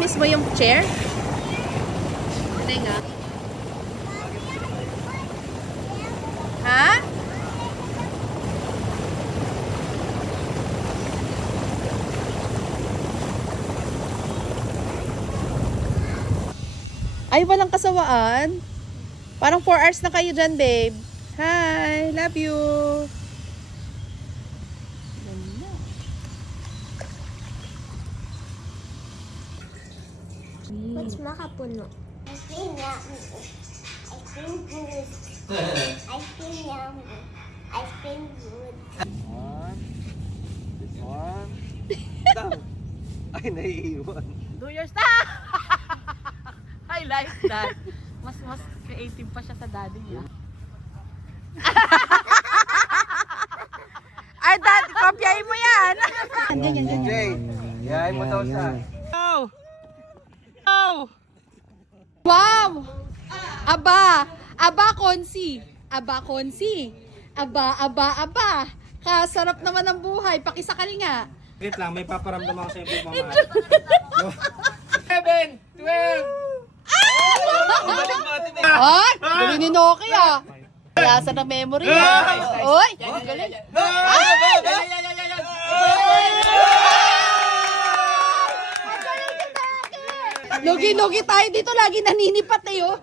Miss mo yung chair? Hindi nga. Ha? Ay, walang kasawaan. Parang 4 hours na kayo dyan, babe. Hi, love you. What's makapuno? I feel yummy. I feel good. I feel yummy. I feel good. One. Down. Ay, naiiwan. Do your stuff! I like that. Mas creative pa siya sa daddy niya. Ay, dad, kopyahin mo yan. Jay, yayain mo daw siya. Wow! Aba! Aba, Konsi! Aba, Konsi! Aba! Kasarap naman ang buhay. Pakisakal nga. Wait lang, may paparamdam ako sa iyo pagmamahal. 7, 12! Ay! Galing ni Noki ah! Kayasa na memory ah! Oy! Galing! Logi-logi tayo dito. Lagi naninipat eh oh!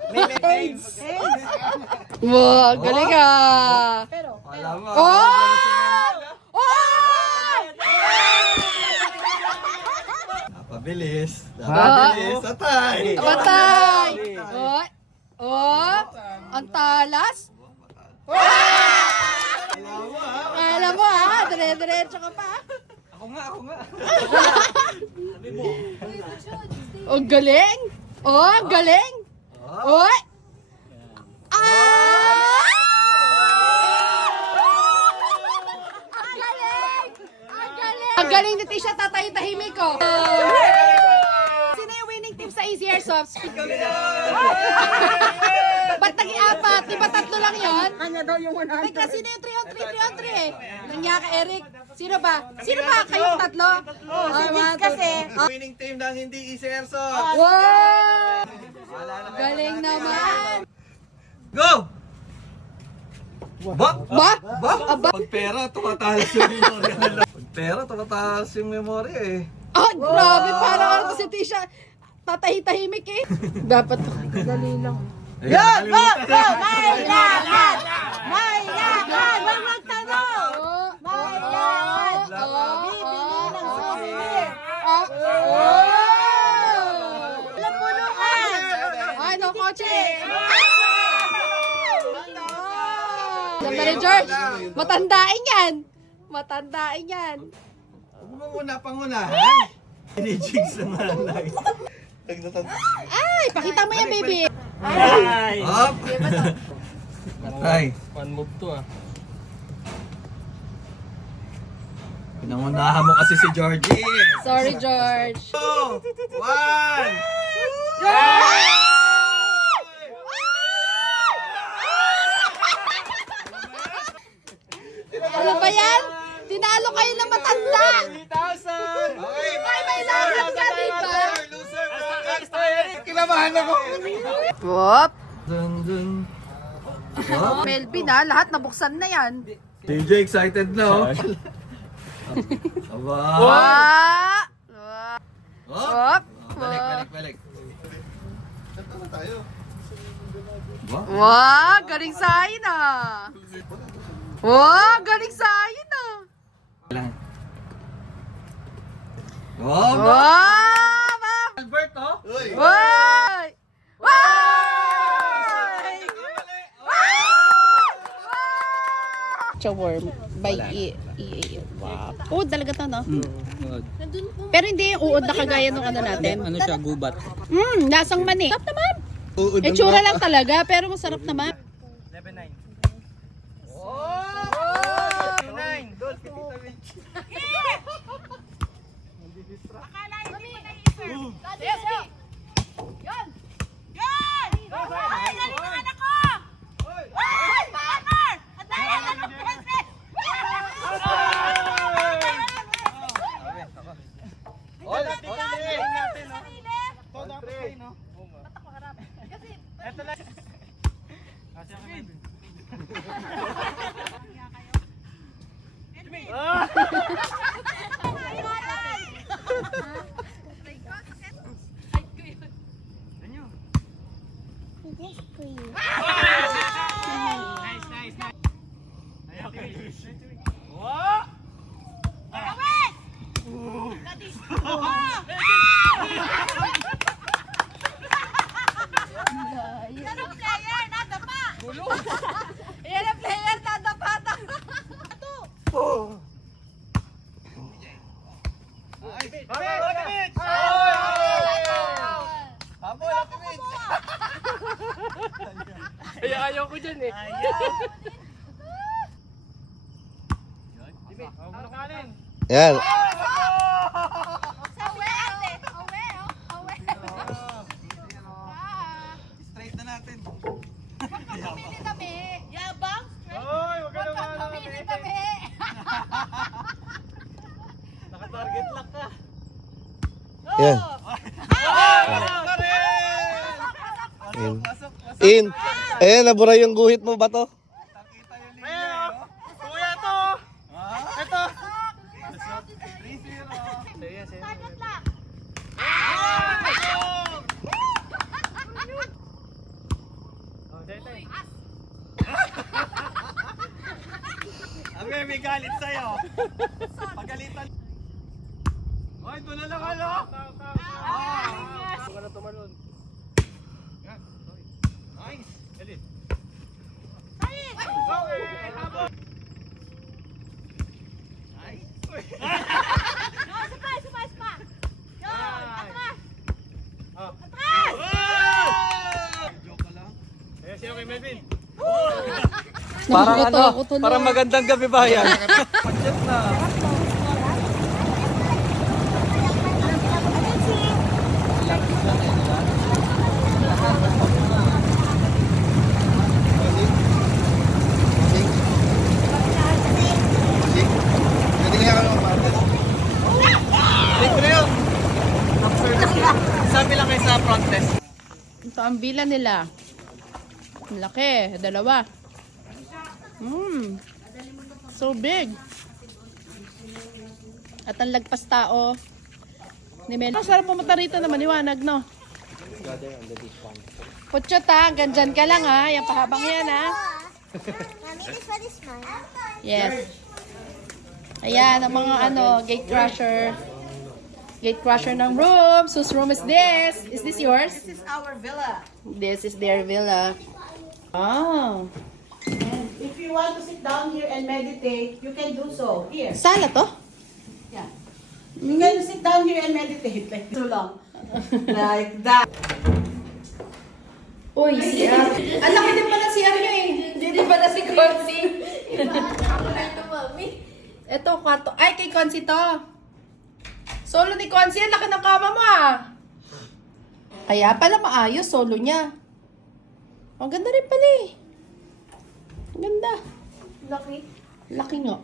Wow! Galing ah! Alam mo. Oh! Oh! Napabilis. Napabilis. Atay! Patay! Oh! Oh! Ang talas! Alam mo ha, dire-diretso ka pa. Ako nga. Ang galing! Oh, ang galing! Oh! Ah! Ang galing! Ang galing! Ang galing ni Tisha, tatay-tahimik ko. Sino yung winning team sa Easy Airsoft? Ba't nag-iapat? Di ba tatlo lang yun? Kanya daw yung 100. Teka, sino yung 3 on 3 eh? Nangyaka ka, Eric. Sino ba? Sino ba? Kayong tatlo? Si Jix kasi. Winning team ng hindi iserso. Wow! Galing naman! Go! Ba? Ba? Aba? Pag pera, tumatalas yung memorya. Pag pera, tumatalas yung memorya eh. Ah, grabe. Parang ano si Tisha. Tatahi-tahimik eh. Dapat dali lang. Yan! Go! Go! May lakad! May lakad! Huwag magtanong! May lakad! Bibili ng souvenir! Lapulukan! Ano, kotse? Sandali, George. Matandain yan. Matandain yan. Huwag mo muna pangunahan. Ini-jigs na nanay. Ay, pakita mo yan, baby. Up! Atay. One move to ah. Pinangunahan mo kasi si Georgie. Sorry, George. 2, 1! Ano ba yan? Tinalo kayo ng matanda. 3,000! Okay, May lakad ka, di ba? Loser bracket tayo. Kinabahan ako. Whoop. Dun dun. Melvin ha, lahat nabuksan na yan. DJ excited na oh. Aba. Wah! Oh. Whoop! Balik. Wah! Galing sa akin ah! Wah! Galing sa akin ah! Oh, Wah! Albert oh. Wah! Wah! Chaworm by wow. Uod talaga to, no? Pero hindi yung uod na kagaya nung ano natin. Ano siya, gubat? Lasang mani. Sarap naman. Itsura lang talaga, pero masarap naman. 11-9. Yes, please. Yan ang player, dadapata. Ay, ayaw ko dyan eh. Yan. Straight na natin. Pili kami. Yabang. Hoy, wag ka naman. Pili kami. Naka-target lock ka. Yan. In. In. Ayan, nabura yung guhit mo ba to? Kuya to. Ito. 3-0. Ang may galit sa'yo. Pagalitan. Hoy, doon na lang ano? Huwag ka na tumalon. Yan. Nice. Galit. Okay, habol. Nice. Joke ka lang. Eh, sino kay Melvin? Parang ano, parang magandang gabi ba yan? Padyat na. Sabi lang kayo sa front desk. Ito ang bila nila. Ang laki, dalawa. So big. At ang lagpas tao ni Mel. Ang sarap pumunta rito na maliwanag, no? Puchot ha, hanggang dyan ka lang ha. Yan pahabang yan ha. Mommy, this one is mine. Yes. Ayan, ang mga gate crusher. Gate crusher ng rooms. Whose room is this? Is this yours? This is our villa. This is their villa. Oh. And if you want to sit down here and meditate, you can do so. Here. Sala to? Yeah. You can sit down here and meditate. Like so long. Like that. Uy, CR. Ang laki din pala CR nyo eh. Hindi din pala si Consi. Ito, kwarto. Ay, kay Consi to. Solo ni Consi, ang laki ng kama mo ah. Kaya pala maayos, solo niya. Ang ganda rin pala eh. Ang ganda. Lucky. Laki nga.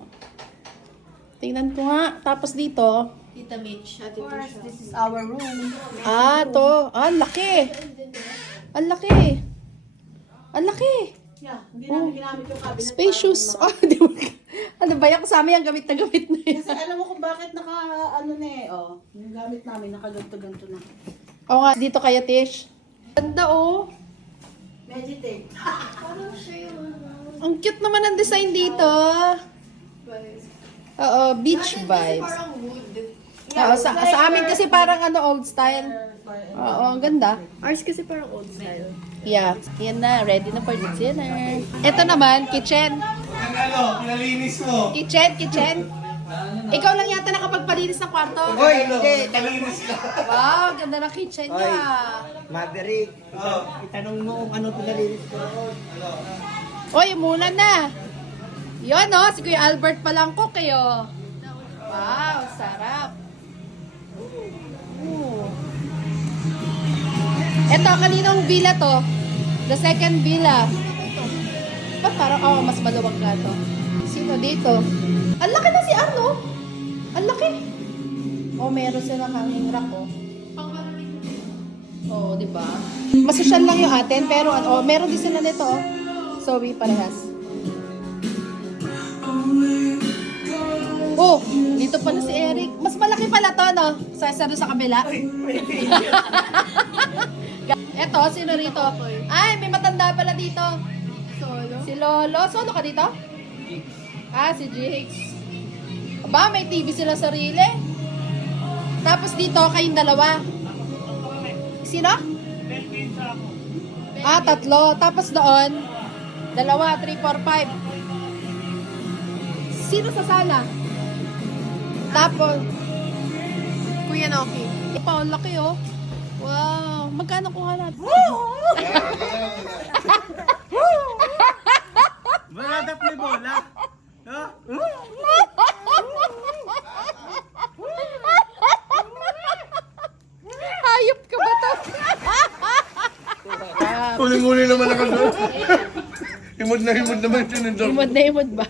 Tingnan ko nga. Tapos dito. Tita Mitch. Ate Tisha. This is our room. Ah, to. Ah, ang laki. Ang laki. Ang laki. Yeah, hindi namin ginamit yung cabinet. Spacious. Ah, di ba? Ano ba yan? Kasama yung gamit na gamit na yan. Kasi alam mo kung bakit yung gamit namin nakaganto-ganto na. Oo nga, dito kaya Tish. Ganda oh. Meditate. Ang cute naman ang design dito. Oo, beach vibes. Oo, sa amin kasi parang old style. Oo, ang ganda. Ours kasi parang old style. Yeah, yan na. Ready na for the dinner. Ito naman, kitchen. Pinalinis mo. Kitchen. Ikaw lang yata nakapagpalinis ng kwarto. Hoy, hindi. Pinalinis ka. Wow, ganda ng kitchen niya. Maverick. Itanong mo kung ano pinalinis ko. Oy, muna na. Yun, no? Si Kuya Albert palang cook kayo. Wow, sarap. Ooh. Ito, kaninong villa to? The second villa. Ba't parang, mas maluwag na to. Sino dito? Ang laki na si Arno. Ang laki. Meron silang hanging rack, di ba? Masosyal lang yung atin, pero meron din sila nito, So, we parehas. Dito pala si Eric. Mas malaki pala to, no? Sa isa doon sa kabila. Eto, sino rito? Ay, may matanda pala dito. Solo? Si Lolo. Solo ka dito? Ah, si Jigs. Aba, may TV sila sarili. Tapos dito, kayong dalawa. Sino? Ah, 3. Tapos doon, 2, 3, 4, 5. Sino sa sala? Tapos, Kuya Noki. Pa, ang laki oh. Wow. Magkano kuha natin? Maladat may bola. Ha? Hayop ka ba to? Huling-huli naman ako doon. Himod naman yun. Imod na imod ba?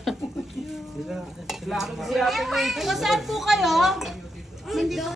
Saan po kayo?